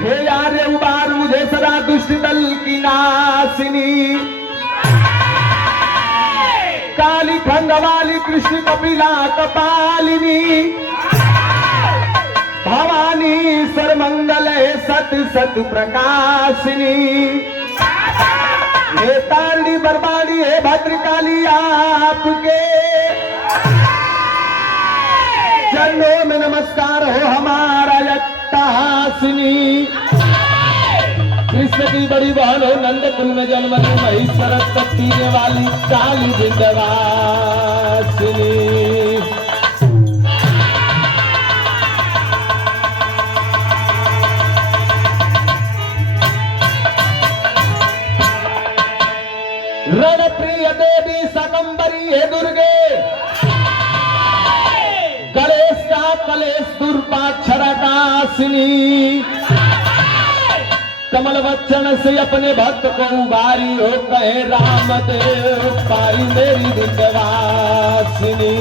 हे यार उबार मुझे सदा दुष्ट दल की नासिनी, काली खंग वाली कृष्ण कपिला कपालिनी, भवानी सर्वमंगल सत सत प्रकाशिनी, हे तारणी बरबाड़ी हे भद्रकाली आपके चरणों में नमस्कार हो हमारा यत्ताहासिनी। कृष्ण की बड़ी बहन हो नंद कुल में जन्म ली मही सरस्वती पीने वाली काली विंध्यवासिनी। रण प्रिय देवी सकंबरी हे दुर्गे, गणेश का कलेश दुर्पाक्षरकासिनी, कमल वचन से अपने भक्त को उबारी हो कहे रामदेव पारी मेरी विंध्यवासिनी।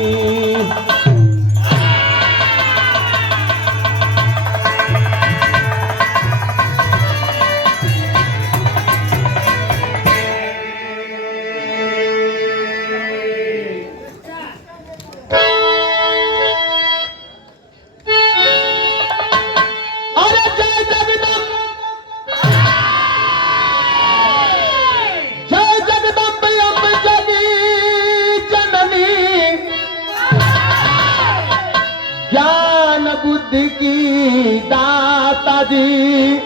बुद्धि की दाता जी,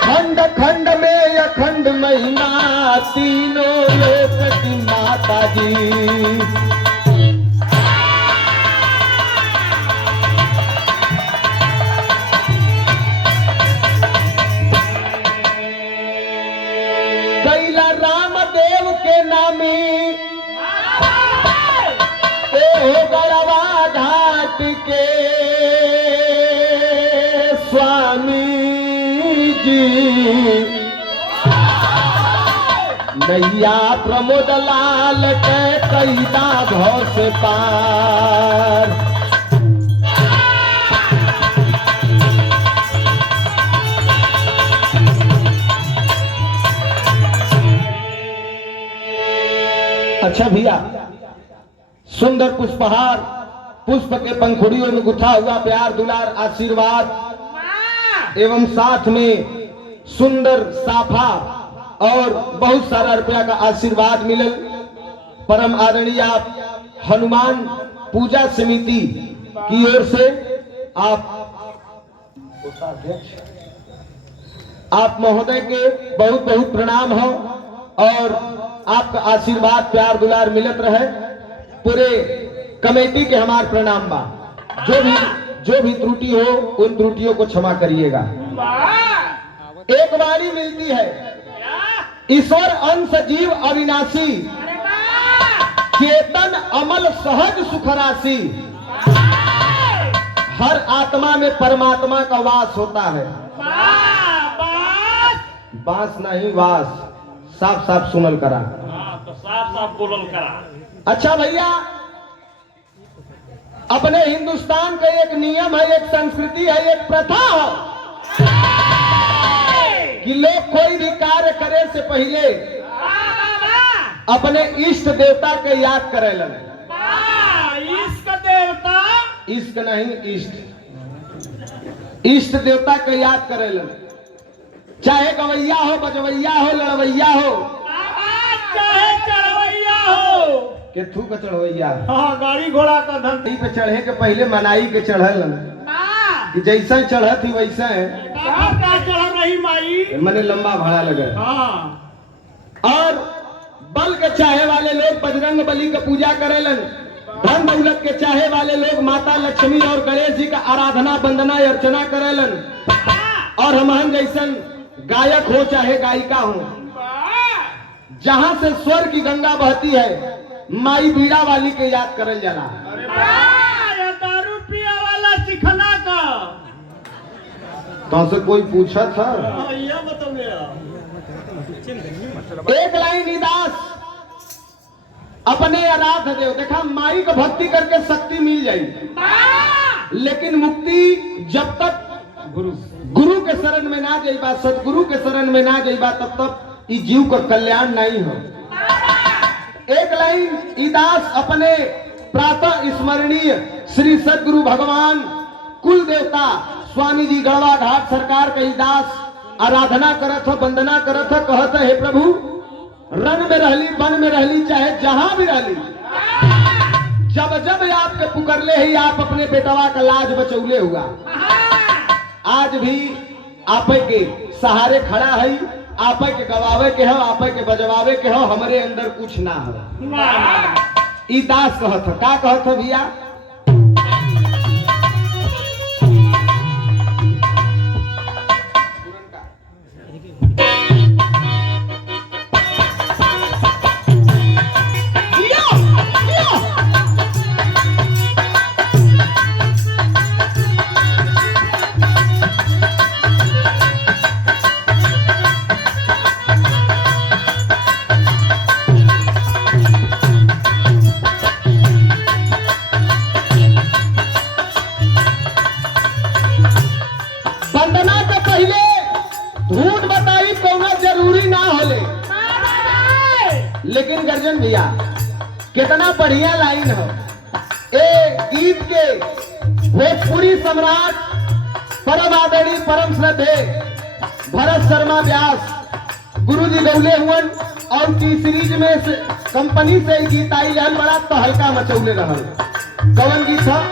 खंड खंड में अखंड महिमा तीनों लोक की माता जी। कैला रामदेव के नामी ओ गढ़वा घाट के स्वामी जी, नैया प्रमोद लाल के कैदा भव से पार। अच्छा भैया, सुंदर पुष्पहार पुष्प के पंखुड़ियों में गुथा हुआ प्यार दुलार आशीर्वाद एवं साथ में सुंदर साफा और बहुत सारा रुपया का आशीर्वाद मिलल। परम आदरणीय हनुमान पूजा समिति की ओर से आप महोदय के बहुत बहुत प्रणाम हो और आपका आशीर्वाद प्यार दुलार मिलत रहे। पूरे कमेटी के हमार प्रणाम बा। जो भी त्रुटि हो उन त्रुटियों को क्षमा करिएगा। एक बारी मिलती है ईश्वर अंश जीव अविनाशी, चेतन अमल सहज सुख राशि, हर आत्मा में परमात्मा का वास होता है। बास नहीं वास, साफ साफ सुनल करा। तो साफ साफ बोलल करा। अच्छा भैया, अपने हिंदुस्तान का एक नियम है, एक संस्कृति है, एक प्रथा है कि लोग कोई भी कार्य करे से पहले अपने इष्ट देवता के याद करेलन। इष्ट देवता, इष्ट नहीं इष्ट देवता के याद करेलन। चाहे गवैया हो, बजवैया हो, लड़वैया हो, चाहे चढ़वैया हो, केथू का चढ़वैया। हाँ, गाड़ी घोड़ा का धन पे चढ़े के पहले मनाई के चढ़ल कि जैसा चढ़त ही वैसा है चढ़ रही माई, मने लंबा भाड़ा लगे। हाँ। और बल के चाहे वाले लोग बजरंग बली का पूजा करेलन। धन दौलत के चाहे वाले लोग माता लक्ष्मी और गणेश जी का आराधना वंदना अर्चना करेलन। और हम जैसन गायक हो चाहे गायिका हो, जहां से स्वर की गंगा बहती है, माई बीड़ा वाली के याद करल जाला। दारू पिया वाला चिखना का तो से कोई पूछा था। एक लाइन निदास अपने आराध देव देखा, माई को भक्ति करके शक्ति मिल जाएगी, लेकिन मुक्ति जब तक गुरु के शरण में ना जाइबा, सदगुरु के शरण में ना जाइबा, तब तक ई जीव का कल्याण नहीं हो। एक लाइन ई दास अपने प्रातः स्मरणीय श्री सदगुरु भगवान कुल देवता स्वामी जी गढ़वा घाट सरकार के दास आराधना करत हो, वंदना करत हो, कहत हे प्रभु रण में रहली, वन में रहली, चाहे जहां भी रहली, जब जब आपके पुकरले ही आप अपने बेटवा का लाज बचौले हुआ। आज भी आप के सहारे खड़ा है, आप के गवावे के हो, आप के बजवावे के हो, हमारे अंदर कुछ ना हो। ई दास कहत हो, का कहत हो भैया? वंदना के पहले झूठ बताई कोनो जरूरी ना होले, लेकिन गर्जन भैया कितना बढ़िया लाइन हो। ए गीत के भोजपुरी सम्राट परम आदरणीय परम श्रद्धेय भरत शर्मा व्यास गुरु जी गौले हुवन और टी सीरीज में से कंपनी से गीत आई रहल, बड़ा तहलका मचौले रहल। कौन गीत था?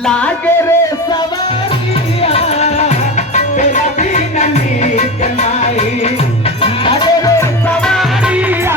लागे रे सवारिया तेरा भी नीक नाई, लागे रे सवारिया।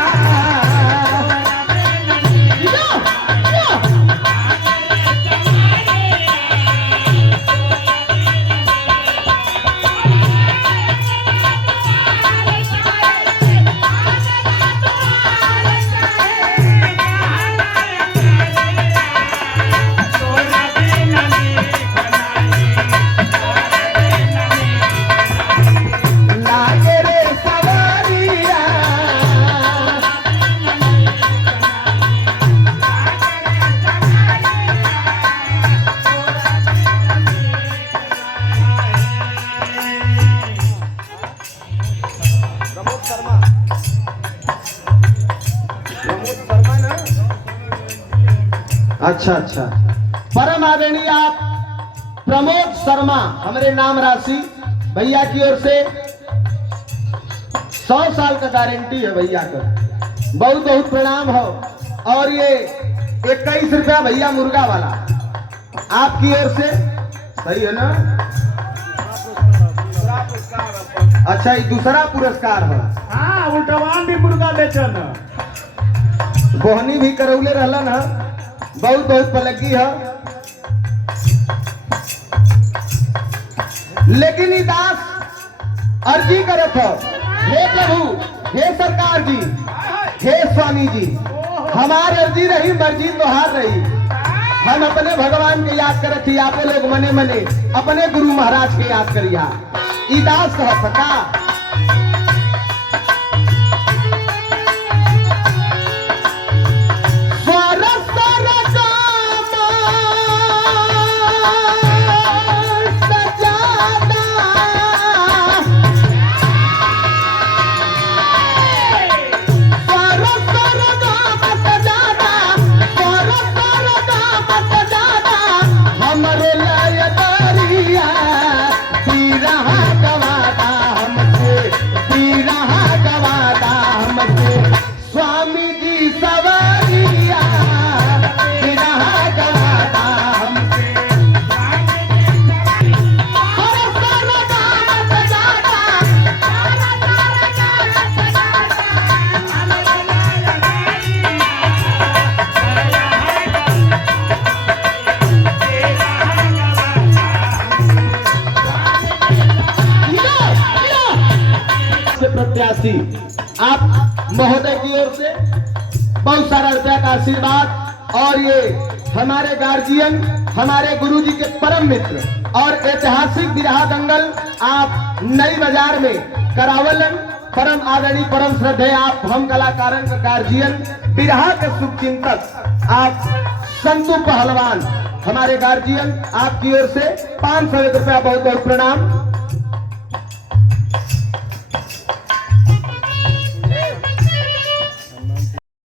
अच्छा अच्छा, परम आदरणीय आप प्रमोद शर्मा हमारे नाम राशि भैया की ओर से 100 साल का गारंटी है भैया का, बहुत बहुत प्रणाम हो। और ये 21 रुपया भैया मुर्गा वाला आपकी ओर से, सही है ना? अच्छा, ये दूसरा पुरस्कार है। हाँ, उल्टवान भी मुर्गा बेचन, बोहनी भी करौले रहलन है, बहुत बहुत पलगी है। लेकिन ई दास अर्जी करत हो, हे प्रभु, हे सरकार जी, हे स्वामी जी, हमार अर्जी रही, मर्जी तोहार रही। हम अपने भगवान के याद करत ही, आपे लोग मने मने अपने गुरु महाराज के याद करिया। ई दास कह सका प्रत्याशी आप महोदय की ओर से बहुत सारा रुपया का आशीर्वाद और ये हमारे गार्जियन हमारे गुरुजी के परम मित्र और ऐतिहासिक बिरहा दंगल आप नई बाजार में करावलन परम आदरणीय परम श्रद्धेय आप हम कलाकारन का गार्जियन बिरहा के शुभचिंतक आप संतू पहलवान हमारे गार्जियन आपकी ओर से 501 रुपया बहुत बहुत प्रणाम।